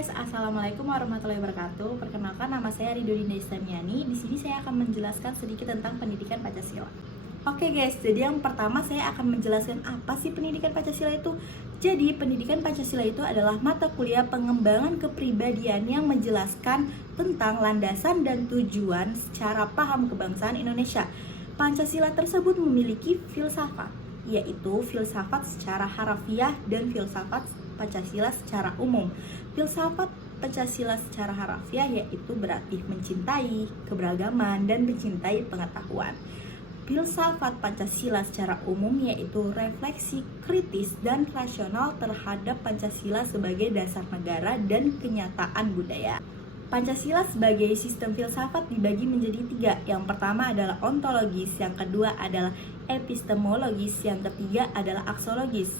guys, assalamualaikum warahmatullahi wabarakatuh. Perkenalkan, nama saya Ridho Dinda Islamiani. Di sini saya akan menjelaskan sedikit tentang pendidikan Pancasila. Oke guys, jadi yang pertama saya akan menjelaskan apa sih pendidikan Pancasila itu. Jadi pendidikan Pancasila itu adalah mata kuliah pengembangan kepribadian yang menjelaskan tentang landasan dan tujuan secara paham kebangsaan Indonesia. Pancasila tersebut memiliki filsafat, yaitu filsafat secara harafiah dan filsafat Pancasila secara umum. Filsafat Pancasila secara harafiah yaitu berarti mencintai keberagaman dan mencintai pengetahuan. Filsafat Pancasila secara umum yaitu refleksi kritis dan rasional terhadap Pancasila sebagai dasar negara dan kenyataan budaya. Pancasila sebagai sistem filsafat dibagi menjadi tiga. Yang pertama adalah ontologis, yang kedua adalah epistemologis, yang ketiga adalah aksologis.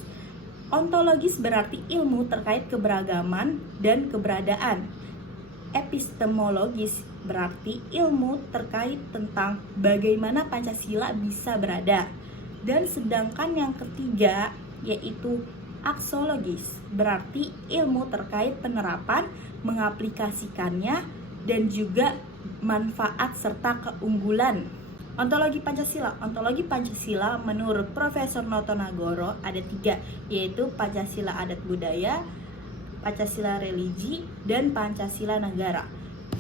Ontologis berarti ilmu terkait keberagaman dan keberadaan. Epistemologis berarti ilmu terkait tentang bagaimana Pancasila bisa berada. Dan sedangkan yang ketiga yaitu aksologis berarti ilmu terkait penerapan, mengaplikasikannya, dan juga manfaat serta keunggulan. Ontologi Pancasila menurut Profesor Noto Nagoro ada tiga, yaitu Pancasila adat budaya, Pancasila religi, dan Pancasila negara.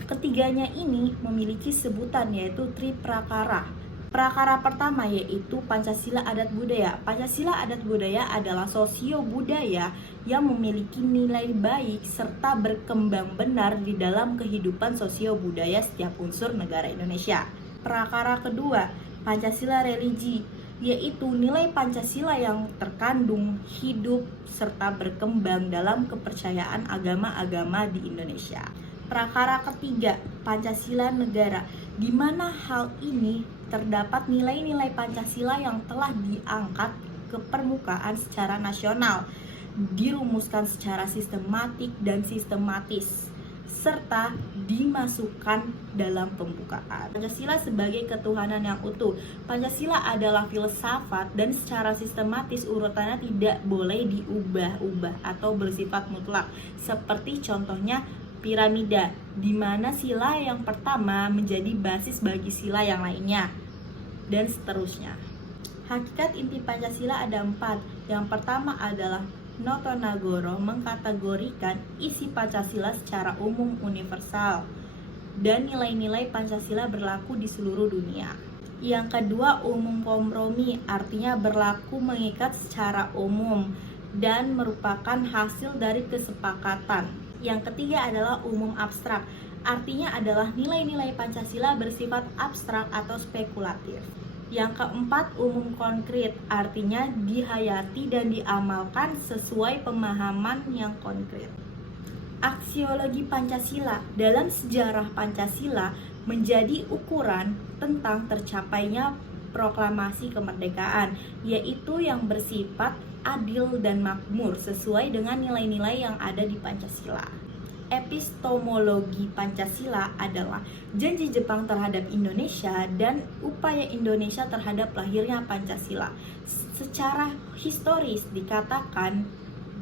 Ketiganya ini memiliki sebutan yaitu Triprakara. Prakara pertama yaitu Pancasila adat budaya. Pancasila adat budaya adalah sosio budaya yang memiliki nilai baik serta berkembang benar di dalam kehidupan sosio budaya setiap unsur negara Indonesia. Prakara kedua, Pancasila religi, yaitu nilai Pancasila yang terkandung, hidup, serta berkembang dalam kepercayaan agama-agama di Indonesia. Prakara ketiga, Pancasila negara, di mana hal ini terdapat nilai-nilai Pancasila yang telah diangkat ke permukaan secara nasional, dirumuskan secara sistematik dan sistematis, serta dimasukkan dalam pembukaan. Pancasila sebagai ketuhanan yang utuh. Pancasila adalah filsafat dan secara sistematis urutannya tidak boleh diubah-ubah atau bersifat mutlak. Seperti contohnya piramida, di mana sila yang pertama menjadi basis bagi sila yang lainnya, dan seterusnya. Hakikat inti Pancasila ada 4. Yang pertama adalah Noto Nagoro mengkategorikan isi Pancasila secara umum universal dan nilai-nilai Pancasila berlaku di seluruh dunia. Yang kedua, umum kompromi, artinya berlaku mengikat secara umum dan merupakan hasil dari kesepakatan. Yang ketiga adalah umum abstrak, artinya adalah nilai-nilai Pancasila bersifat abstrak atau spekulatif. Yang keempat, umum konkret, artinya dihayati dan diamalkan sesuai pemahaman yang konkret. Aksiologi Pancasila, dalam sejarah Pancasila menjadi ukuran tentang tercapainya proklamasi kemerdekaan, yaitu yang bersifat adil dan makmur sesuai dengan nilai-nilai yang ada di Pancasila. Epistemologi Pancasila adalah janji Jepang terhadap Indonesia dan upaya Indonesia terhadap lahirnya Pancasila. Secara historis dikatakan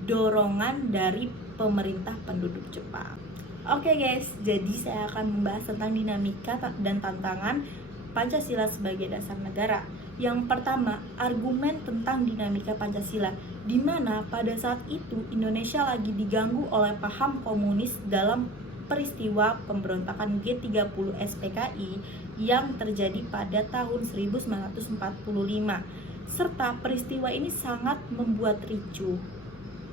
dorongan dari pemerintah penduduk Jepang. Oke guys, jadi saya akan membahas tentang dinamika dan tantangan Pancasila sebagai dasar negara. Yang pertama, argumen tentang dinamika Pancasila, di mana pada saat itu Indonesia lagi diganggu oleh paham komunis dalam peristiwa pemberontakan G30 SPKI yang terjadi pada tahun 1945. Serta peristiwa ini sangat membuat ricuh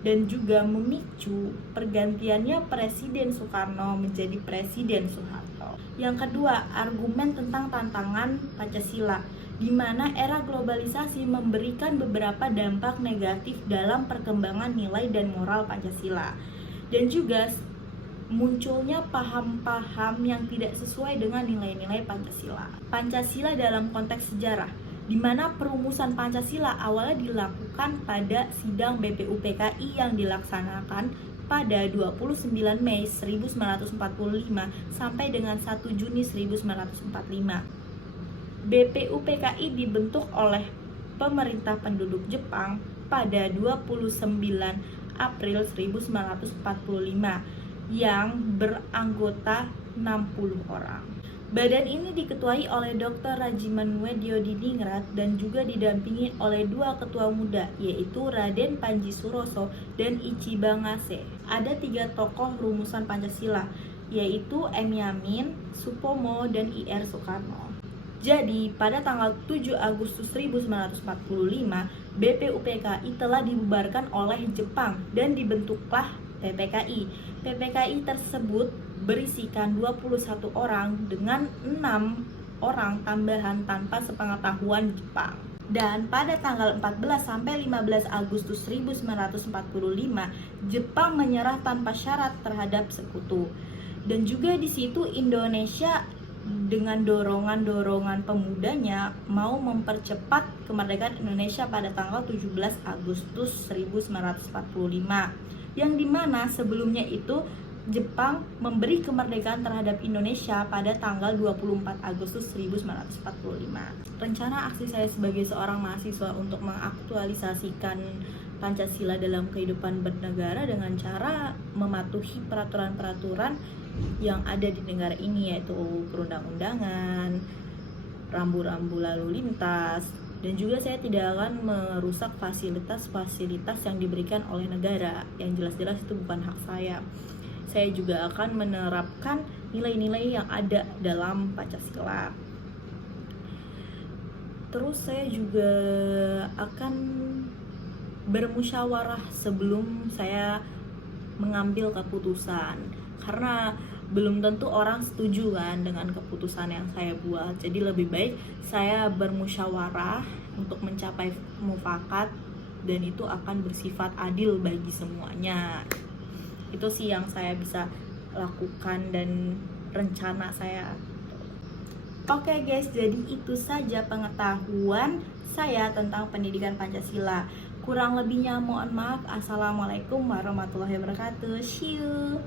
dan juga memicu pergantiannya Presiden Soekarno menjadi Presiden Soeharto. Yang kedua, argumen tentang tantangan Pancasila, di mana era globalisasi memberikan beberapa dampak negatif dalam perkembangan nilai dan moral Pancasila, dan juga munculnya paham-paham yang tidak sesuai dengan nilai-nilai Pancasila. Pancasila dalam konteks sejarah, di mana perumusan Pancasila awalnya dilakukan pada sidang BPUPKI yang dilaksanakan pada 29 Mei 1945 sampai dengan 1 Juni 1945. BPUPKI dibentuk oleh pemerintah penduduk Jepang pada 29 April 1945 yang beranggota 60 orang. Badan ini diketuai oleh Dr. Rajiman Weddiodiningrat dan juga didampingi oleh dua ketua muda, yaitu Raden Panji Suroso dan Ichiba Ngase. Ada 3 tokoh rumusan Pancasila, yaitu M. Yamin, Supomo, dan I.R. Soekarno. Jadi, pada tanggal 7 Agustus 1945, BPUPKI telah dibubarkan oleh Jepang dan dibentuklah PPKI. PPKI tersebut berisikan 21 orang dengan 6 orang tambahan tanpa sepengetahuan Jepang. Dan pada tanggal 14 sampai 15 Agustus 1945, Jepang menyerah tanpa syarat terhadap sekutu. Dan juga di situ Indonesia dengan dorongan-dorongan pemudanya mau mempercepat kemerdekaan Indonesia pada tanggal 17 Agustus 1945. Yang dimana sebelumnya itu Jepang memberi kemerdekaan terhadap Indonesia pada tanggal 24 Agustus 1945. Rencana aksi saya sebagai seorang mahasiswa untuk mengaktualisasikan Pancasila dalam kehidupan bernegara dengan cara mematuhi peraturan-peraturan yang ada di negara ini, yaitu perundang-undangan, rambu-rambu lalu lintas, dan juga saya tidak akan merusak fasilitas-fasilitas yang diberikan oleh negara yang jelas-jelas itu bukan hak saya. Saya juga akan menerapkan nilai-nilai yang ada dalam Pancasila. Terus saya juga akan bermusyawarah sebelum saya mengambil keputusan, karena belum tentu orang setuju kan dengan keputusan yang saya buat. Jadi lebih baik saya bermusyawarah untuk mencapai mufakat, dan itu akan bersifat adil bagi semuanya. Itu sih yang saya bisa lakukan dan rencana saya. Oke guys, jadi itu saja pengetahuan saya tentang pendidikan Pancasila. Kurang lebihnya mohon maaf. Assalamualaikum warahmatullahi wabarakatuh. See you.